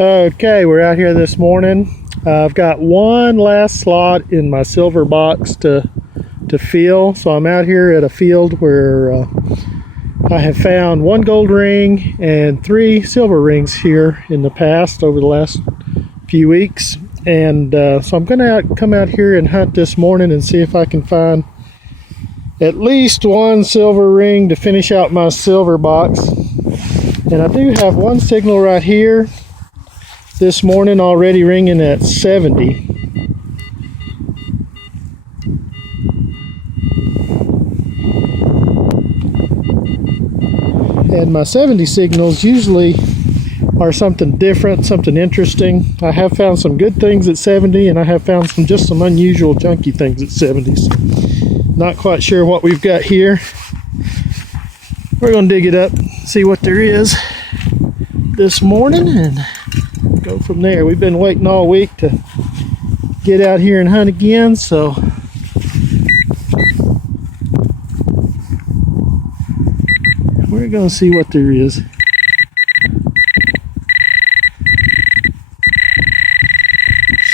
Okay, we're out here this morning. I've got one last slot in my silver box to fill. So I'm out here at a field where I have found one gold ring and 3 silver rings here in the past over the last few weeks. And so I'm going to come out here and hunt this morning and see if I can find at least one silver ring to finish out my silver box. And I do have one signal right here this morning already ringing at 70. And my 70 signals usually are something different, something interesting. I have found some good things at 70, and I have found some unusual junky things at 70s. Not quite sure what we've got here. We're going to dig it up, see what there is this morning, and go from there. We've been waiting all week to get out here and hunt again, so we're going to see what there is.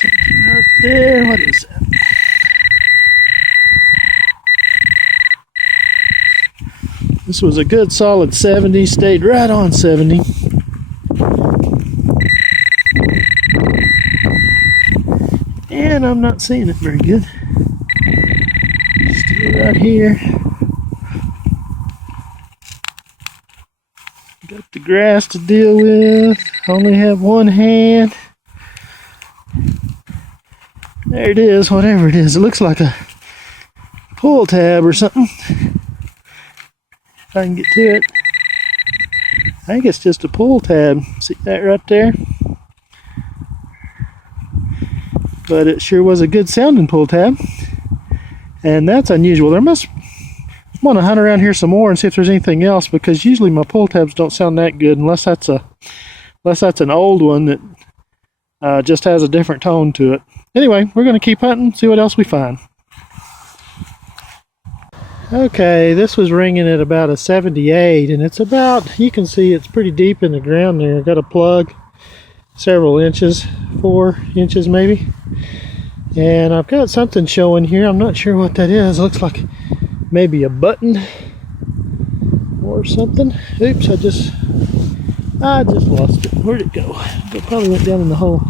Something right there. What is that? This was a good solid 70, stayed right on 70. And I'm not seeing it very good. Still right here. Got the grass to deal with. Only have one hand. There it is, whatever it is. It looks like a pull tab or something. If I can get to it. I think it's just a pull tab. See that right there? But it sure was a good sounding pull tab. And that's unusual. I want to hunt around here some more and see if there's anything else, because usually my pull tabs don't sound that good unless that's an old one that just has a different tone to it. Anyway, we're going to keep hunting, see what else we find. Okay, this was ringing at about a 78, and it's about, you can see it's pretty deep in the ground there. Got a plug several inches, 4 inches maybe. And I've got something showing here. I'm not sure what that is. It looks like maybe a button or something. Oops, I just lost it. Where'd it go? It probably went down in the hole.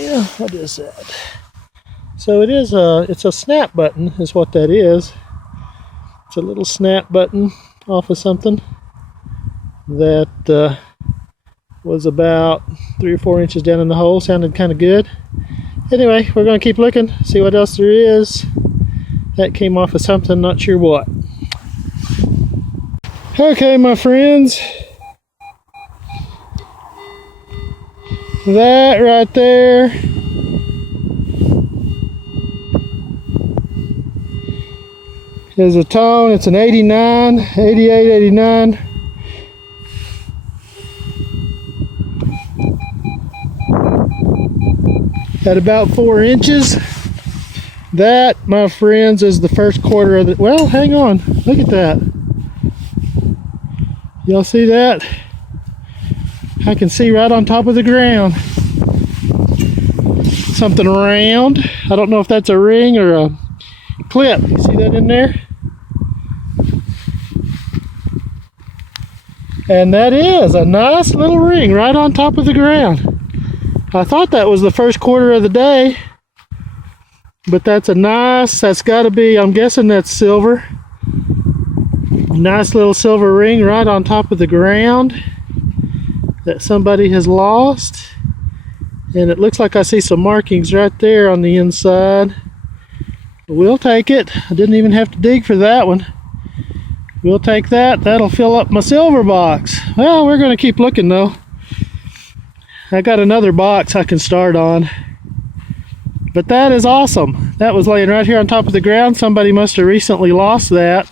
Yeah, what is that? So it's a snap button is what that is. It's a little snap button off of something that was about 3 or 4 inches down in the hole. Sounded kind of good. Anyway, we're going to keep looking, see what else there is. That came off of something, not sure what. Okay, my friends. That right there is a tone. It's an 89, 88, 89. At about 4 inches. That, my friends, is the first quarter of the, well, hang on, look at that. Y'all see that? I can see right on top of the ground. Something round. I don't know if that's a ring or a clip. You see that in there? And that is a nice little ring right on top of the ground. I thought that was the first quarter of the day, but that's got to be, I'm guessing that's silver. Nice little silver ring right on top of the ground that somebody has lost. And it looks like I see some markings right there on the inside. We'll take it. I didn't even have to dig for that one. We'll take that. That'll fill up my silver box. Well, we're going to keep looking though. I got another box I can start on. But that is awesome. That was laying right here on top of the ground. Somebody must have recently lost that.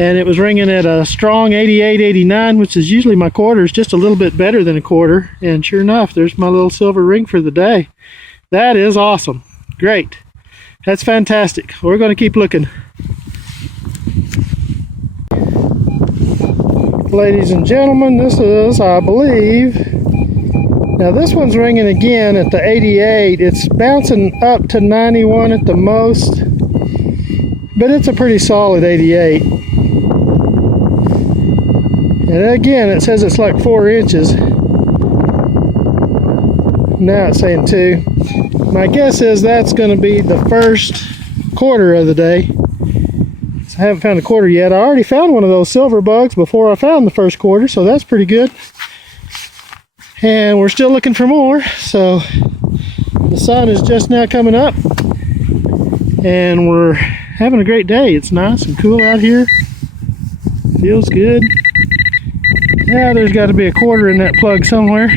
And it was ringing at a strong 88, 89, which is usually my quarters, just a little bit better than a quarter. And sure enough, there's my little silver ring for the day. That is awesome. Great. That's fantastic. We're going to keep looking. ladies and gentlemen, this is, I believe, now this one's ringing again at the 88. It's bouncing up to 91 at the most, but it's a pretty solid 88. And again, it says it's like 4 inches. Now it's saying 2. My guess is that's going to be the first quarter of the day. So I haven't found a quarter yet. I already found one of those silver bugs before I found the first quarter, so that's pretty good. And we're still looking for more. So the sun is just now coming up, and we're having a great day. It's nice and cool out here. Feels good. Yeah, there's got to be a quarter in that plug somewhere.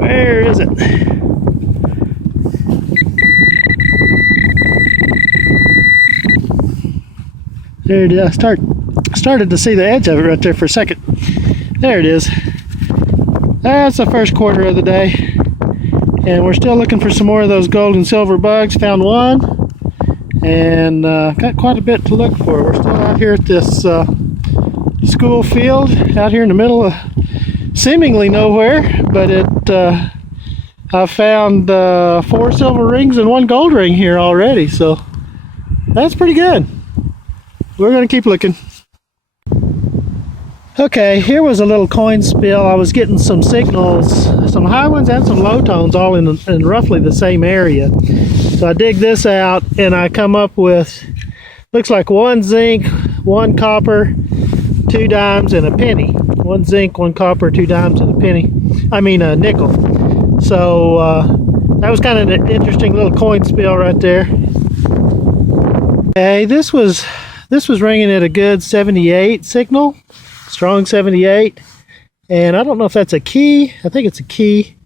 Where is it? There it is. I started to see the edge of it right there for a second. There it is. That's the first quarter of the day. And we're still looking for some more of those gold and silver bugs. Found one. And got quite a bit to look for. We're still out here at this school field. Out here in the middle of seemingly nowhere. But I found 4 silver rings and 1 gold ring here already. So that's pretty good. We're going to keep looking. Okay, here was a little coin spill. I was getting some signals, some high ones and some low tones, all in roughly the same area. So I dig this out and I come up with, looks like 1 zinc, 1 copper, 2 dimes, and a penny. 1 zinc, 1 copper, 2 dimes, and a penny. I mean a nickel. So that was kind of an interesting little coin spill right there. Okay, this was ringing at a good 78 signal, strong 78, and I don't know if that's a key. I think it's a key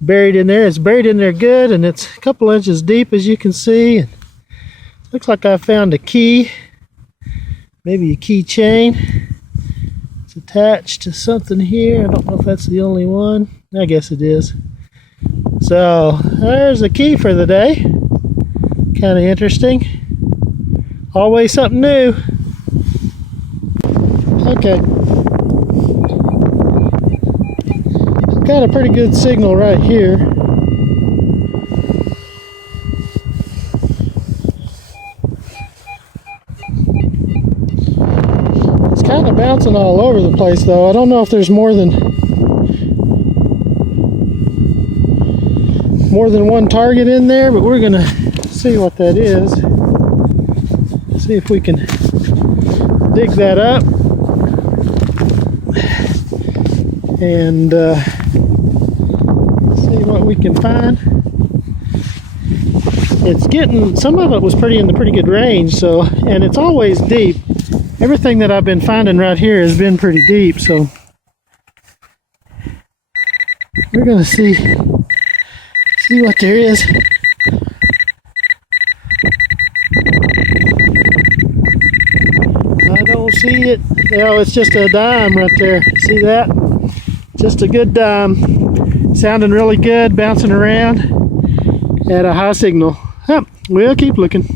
buried in there. It's buried in there good, and it's a couple inches deep, as you can see. And looks like I found a key, maybe a key chain. It's attached to something here. I don't know if that's the only one. I guess it is. So there's a key for the day. Kind of interesting. Always something new. Okay. Got a pretty good signal right here. It's kind of bouncing all over the place though. I don't know if there's more than 1 target in there, but we're gonna see what that is. See if we can dig that up and see what we can find. It's getting, some of it was in the pretty good range, so, and it's always deep. Everything that I've been finding right here has been pretty deep, so we're gonna see what there is. I don't see it. Oh, it's just a dime right there. See that? Just a good dime. Sounding really good, bouncing around at a high signal. We'll keep looking.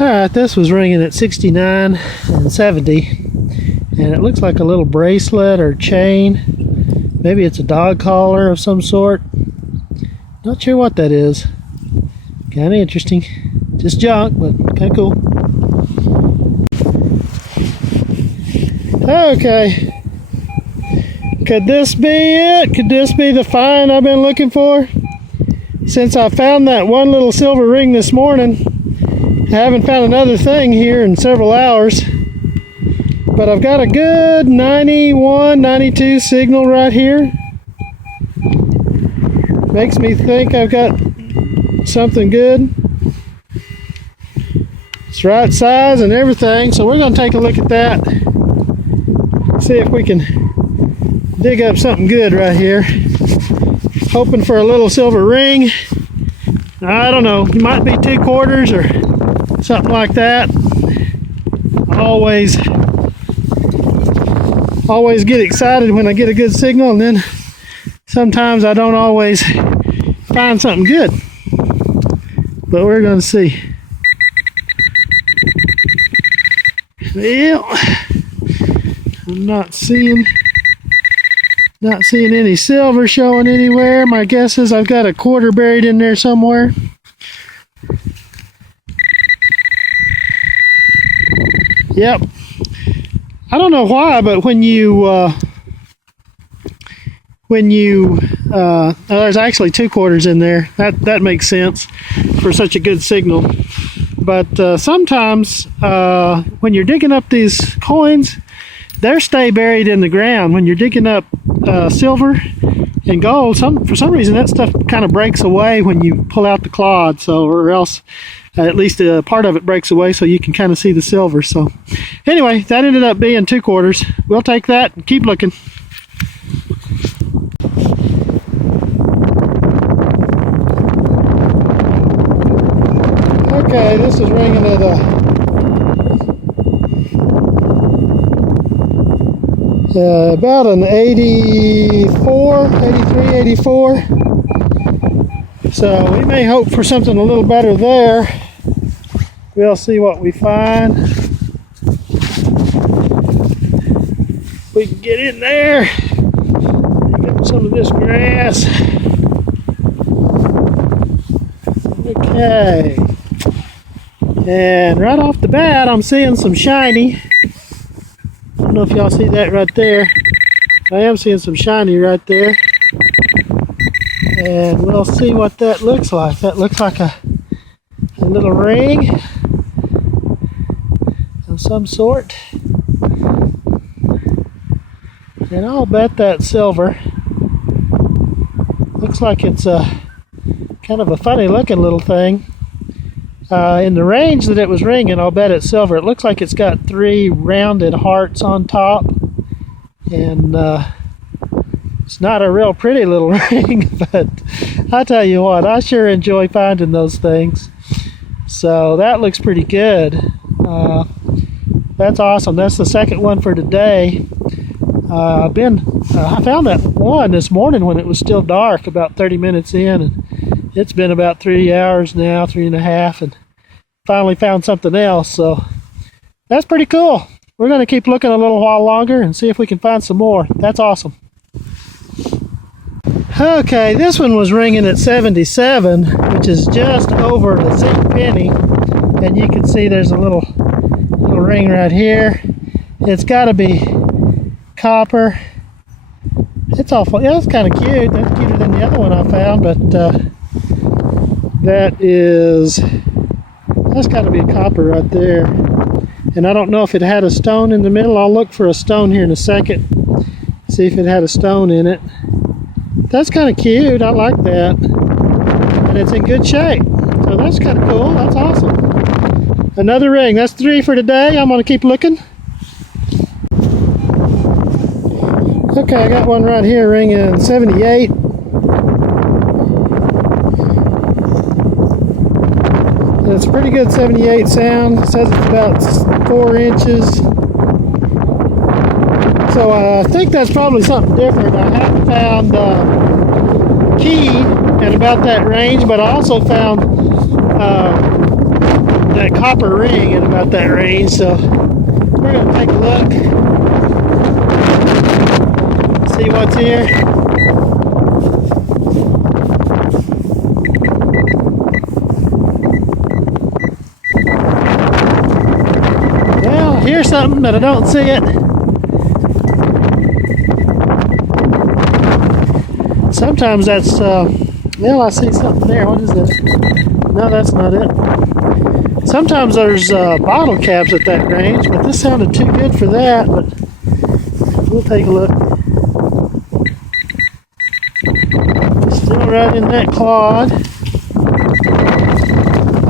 Alright, this was ringing at 69 and 70. And it looks like a little bracelet or chain. Maybe it's a dog collar of some sort. Not sure what that is. Kind of interesting. Just junk, but kind of cool. Okay. Could this be it? Could this be the find I've been looking for? Since I found that 1 little silver ring this morning, I haven't found another thing here in several hours. But I've got a good 91, 92 signal right here. Makes me think I've got something good. It's right size and everything, so we're going to take a look at that. See if we can dig up something good right here. Hoping for a little silver ring. I don't know, it might be 2 quarters or something like that. I always get excited when I get a good signal, and then sometimes I don't always find something good. but we're going to see. Well, I'm not seeing any silver showing anywhere. My guess is I've got a quarter buried in there somewhere. Yep. I don't know why, but when you there's actually 2 quarters in there. That makes sense for such a good signal. But sometimes when you're digging up these coins, they stay buried in the ground. When you're digging up silver and gold, for some reason that stuff kind of breaks away when you pull out the clod. So, or else at least a part of it breaks away, so you can kind of see the silver. So anyway, that ended up being 2 quarters. We'll take that and keep looking. Okay, this is ringing at about an 84, 83, 84. So we may hope for something a little better there. We'll see what we find. We can get in there, pick up some of this grass. Okay. And right off the bat, I'm seeing some shiny. I don't know if y'all see that right there. I am seeing some shiny right there. And we'll see what that looks like. That looks like a little ring of some sort. And I'll bet that's silver. Looks like it's a kind of a funny looking little thing. In the range that it was ringing, I'll bet it's silver. It looks like it's got 3 rounded hearts on top. And it's not a real pretty little ring, but I tell you what, I sure enjoy finding those things. So that looks pretty good. That's awesome. That's the second one for today. I found that one this morning when it was still dark, about 30 minutes in, and it's been about 3 hours now, 3.5, and finally found something else. So that's pretty cool. We're going to keep looking a little while longer and see if we can find some more. That's awesome. Okay, this one was ringing at 77, which is just over the zinc penny, and you can see there's a little ring right here. It's got to be copper. It's awful. Yeah, it's kind of cute. That's cuter than the other one I found, but that's got to be a copper right there. And I don't know if it had a stone in the middle. I'll look for a stone here in a second, see if it had a stone in it. That's kind of cute. I like that. And it's in good shape. So that's kind of cool. That's awesome. Another ring. That's 3 for today. I'm going to keep looking. Okay, I got one right here ringing 78. And it's a pretty good 78 sound. It says it's about 4 inches. So I think that's probably something different. I haven't found key at about that range, but I also found that copper ring at about that range. So we're going to take a look. See what's here. Well, here's something, but I don't see it. Sometimes that's, well, I see something there. What is this? No, that's not it. Sometimes there's bottle caps at that range, but this sounded too good for that, but we'll take a look. Still right in that clod.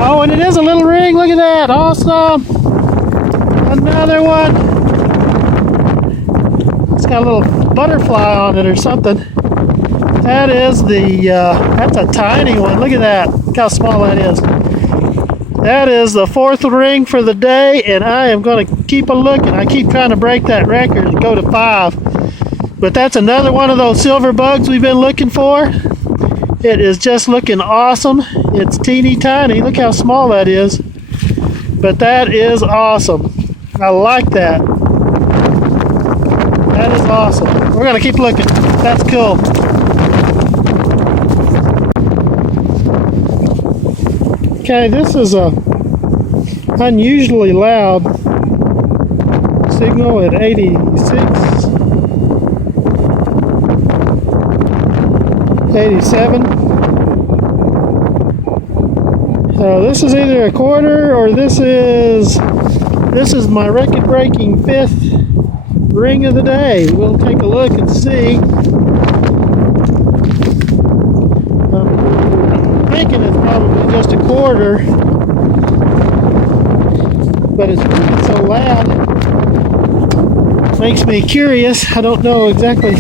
Oh, and it is a little ring. Look at that. Awesome. Another one. It's got a little butterfly on it or something. That is that's a tiny one. Look at that. Look how small that is. That is the 4th ring for the day, and I am going to keep a looking. I keep trying to break that record and go to 5. But that's another one of those silver bugs we've been looking for. It is just looking awesome. It's teeny tiny. Look how small that is. But that is awesome. I like that. That is awesome. We're going to keep looking. That's cool. Okay, this is a unusually loud signal at 86, 87. So this is either a quarter or this is my record-breaking 5th ring of the day. We'll take a look and see. I'm thinking it's probably just a quarter, but it's ringing so loud. Makes me curious. I don't know exactly.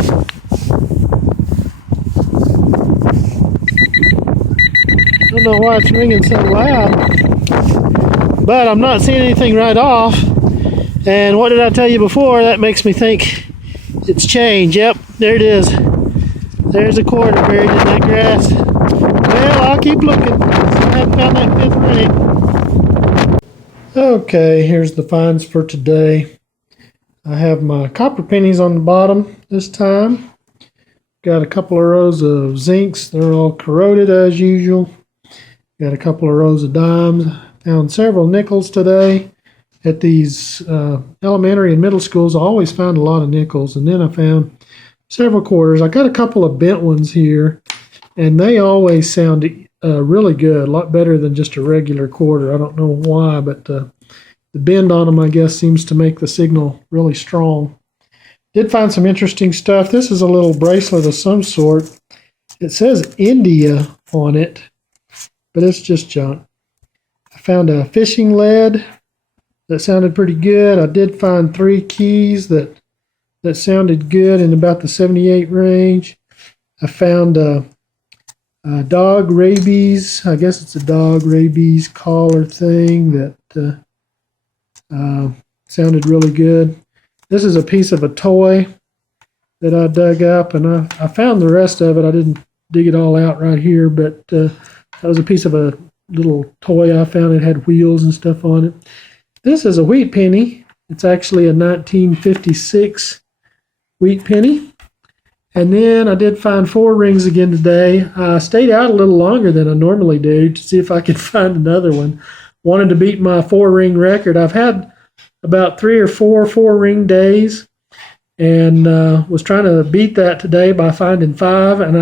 I don't know why it's ringing so loud, but I'm not seeing anything right off. And what did I tell you before? That makes me think it's change. Yep, there it is. There's a quarter buried in that grass. Well, I'll keep looking. I haven't found that 5th ring. Okay, here's the finds for today. I have my copper pennies on the bottom this time. Got a couple of rows of zincs. They're all corroded as usual. Got a couple of rows of dimes. Found several nickels today. At these elementary and middle schools, I always found a lot of nickels. And then I found several quarters. I got a couple of bent ones here. And they always sound really good. A lot better than just a regular quarter. I don't know why, but the bend on them, I guess, seems to make the signal really strong. Did find some interesting stuff. This is a little bracelet of some sort. It says India on it, but it's just junk. I found a fishing lead that sounded pretty good. I did find 3 keys that sounded good in about the 78 range. I found a dog rabies. I guess it's a dog rabies collar thing that sounded really good. This is a piece of a toy that I dug up, and I found the rest of it. I didn't dig it all out right here, but that was a piece of a little toy I found. It had wheels and stuff on it. This is a wheat penny. It's actually a 1956 wheat penny. And then I did find 4 rings again today. I stayed out a little longer than I normally do to see if I could find another one. Wanted to beat my 4-ring record. I've had about 3 or 4 4-ring days, and was trying to beat that today by finding 5, and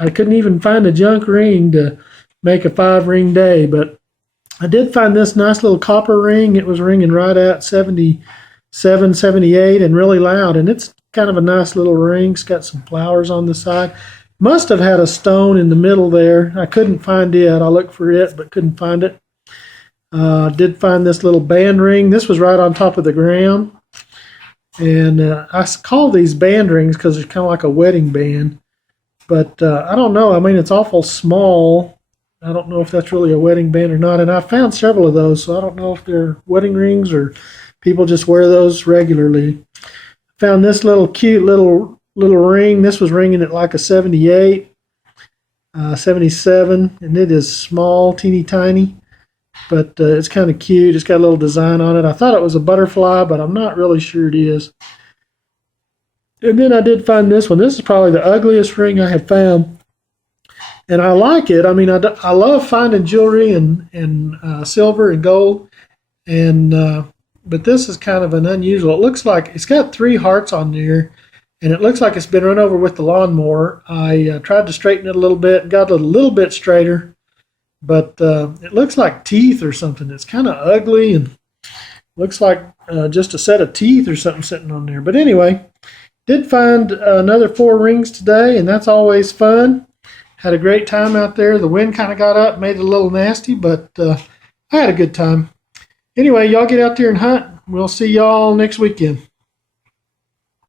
I couldn't even find a junk ring to make a 5-ring day, but I did find this nice little copper ring. It was ringing right at 77, 78 and really loud, and it's kind of a nice little ring. It's got some flowers on the side. Must have had a stone in the middle there. I couldn't find it. I looked for it, but couldn't find it. Did find this little band ring. This was right on top of the ground. And I call these band rings because it's kind of like a wedding band. But I don't know. I mean, it's awful small. I don't know if that's really a wedding band or not. And I found several of those, so I don't know if they're wedding rings or people just wear those regularly. Found this little cute little ring. This was ringing at like a 78, 77, and it is small, teeny tiny. But it's kind of cute. It's got a little design on it. I thought it was a butterfly, but I'm not really sure it is. And then I did find this one. This is probably the ugliest ring I have found. And I like it. I mean, I love finding jewelry and silver and gold. And but this is kind of an unusual. It looks like it's got 3 hearts on there. And it looks like it's been run over with the lawnmower. I tried to straighten it a little bit and got it a little bit straighter. But it looks like teeth or something. It's kind of ugly and looks like just a set of teeth or something sitting on there. But anyway, did find another 4 rings today, and that's always fun. Had a great time out there. The wind kind of got up, made it a little nasty, but I had a good time. Anyway, y'all get out there and hunt. We'll see y'all next weekend.